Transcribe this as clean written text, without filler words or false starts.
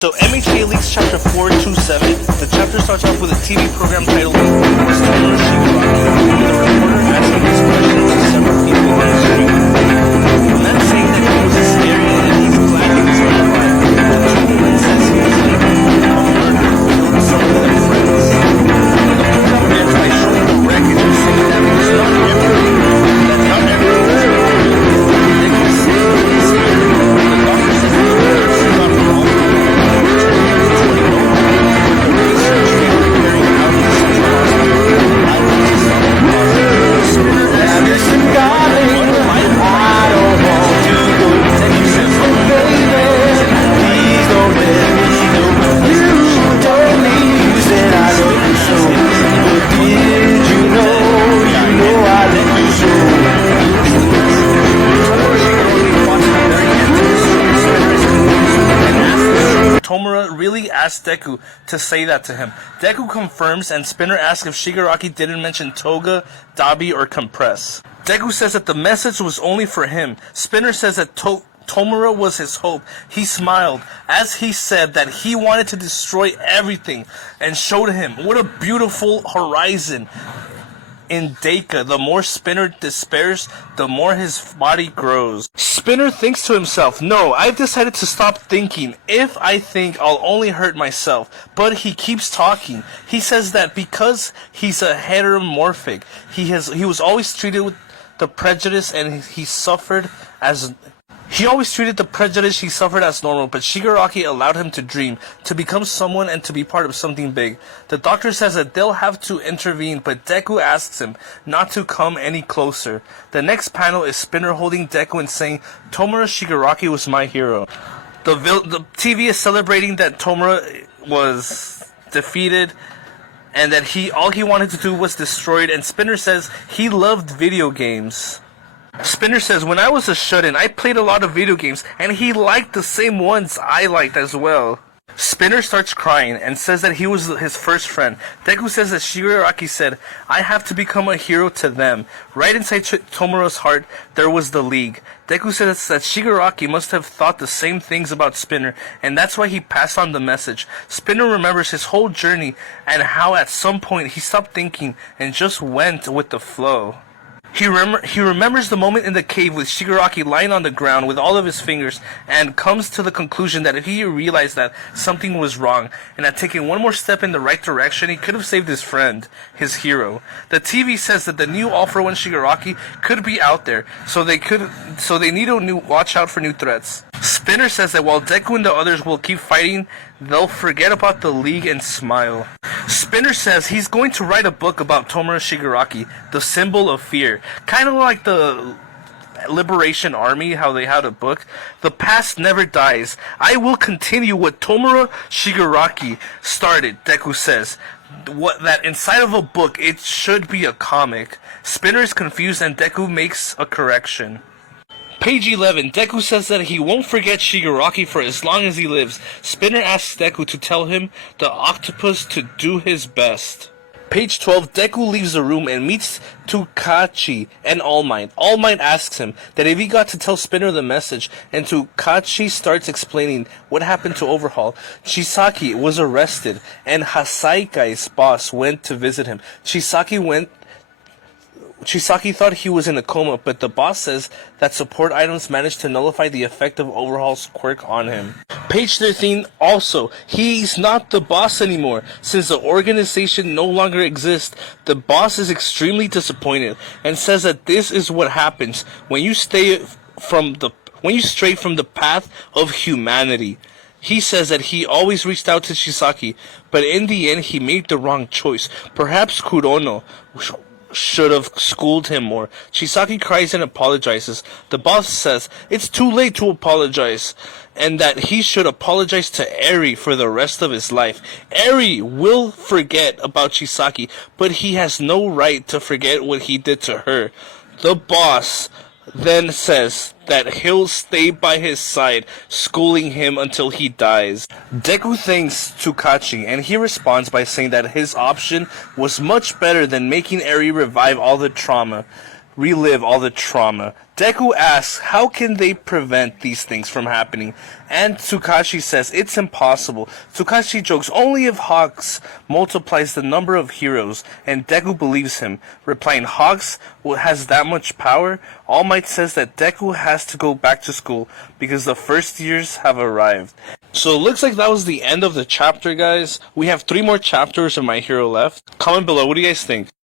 So MHA Leaks Chapter 427, the chapter starts off with a TV program titled Was Tomura Shigaraki, with a reporter asking these questions to several people on the street. The man saying that he was a scary and he's glad he was alive. Tomura says he was in a murder, killed some of their friends. The program ends by showing the wreckage and saying that it's not everything, that not everything is wrong. They can say it's scary. The doctor says that the nurse is not wrong. Tomura really asked Deku to say that to him. Deku confirms, and Spinner asks if Shigaraki didn't mention Toga, Dabi, or Compress. Deku says that the message was only for him. Spinner says that Tomura was his hope. He smiled as he said that he wanted to destroy everything and showed him what a beautiful horizon. In Deku, the more Spinner despairs, the more his body grows. Spinner thinks to himself, no, I've decided to stop thinking. If I think, I'll only hurt myself. But he keeps talking. He says that because he's a heteromorphic, he was always treated with the prejudice and he suffered as... He always treated the prejudice he suffered as normal, but Shigaraki allowed him to dream, to become someone and to be part of something big. The doctor says that they'll have to intervene, but Deku asks him not to come any closer. The next panel is Spinner holding Deku and saying, Tomura Shigaraki was my hero. The TV is celebrating that Tomura was defeated and that all he wanted to do was destroyed, and Spinner says he loved video games. Spinner says, when I was a shut-in, I played a lot of video games, and he liked the same ones I liked as well. Spinner starts crying and says that he was his first friend. Deku says that Shigaraki said, I have to become a hero to them. Right inside Tomura's heart, there was the League. Deku says that Shigaraki must have thought the same things about Spinner, and that's why he passed on the message. Spinner remembers his whole journey and how at some point he stopped thinking and just went with the flow. He remembers the moment in the cave with Shigaraki lying on the ground with all of his fingers and comes to the conclusion that if he realized that something was wrong and had taken one more step in the right direction, he could have saved his friend, his hero. The TV says that the new All for One Shigaraki could be out there, so they need to watch out for new threats. Spinner says that while Deku and the others will keep fighting, they'll forget about the League and smile. Spinner says he's going to write a book about Tomura Shigaraki, the symbol of fear. Kind of like the Liberation Army, how they had a book. The past never dies. I will continue what Tomura Shigaraki started, Deku says. That inside of a book, it should be a comic. Spinner is confused and Deku makes a correction. Page 11, Deku says that he won't forget Shigaraki for as long as he lives. Spinner asks Deku to tell him, the octopus, to do his best. Page 12, Deku leaves the room and meets Tukachi and All Might. All Might asks him that if he got to tell Spinner the message, and Tukachi starts explaining what happened to Overhaul. Chisaki was arrested, and Hasaikai's boss went to visit him. Chisaki thought he was in a coma, but the boss says that support items managed to nullify the effect of Overhaul's quirk on him. Page 13, also, he's not the boss anymore. Since the organization no longer exists, the boss is extremely disappointed and says that this is what happens when you stray from the path of humanity. He says that he always reached out to Chisaki, but in the end he made the wrong choice. Perhaps Kurono should have schooled him more. Chisaki cries and apologizes. The boss says it's too late to apologize, and that he should apologize to Eri for the rest of his life. Eri will forget about Chisaki, but he has no right to forget what he did to her. The boss then says that he'll stay by his side, schooling him until he dies. Deku thanks Tukachi, and he responds by saying that his option was much better than making Eri revive all the trauma. relive all the trauma. Deku asks how can they prevent these things from happening, and Tsukashi says it's impossible. Tsukashi jokes only if Hawks multiplies the number of heroes, and Deku believes him, replying Hawks has that much power. All Might says that Deku has to go back to school because the first years have arrived. So it looks like that was the end of the chapter, guys. We have 3 more chapters of My Hero left. Comment below, what do you guys think?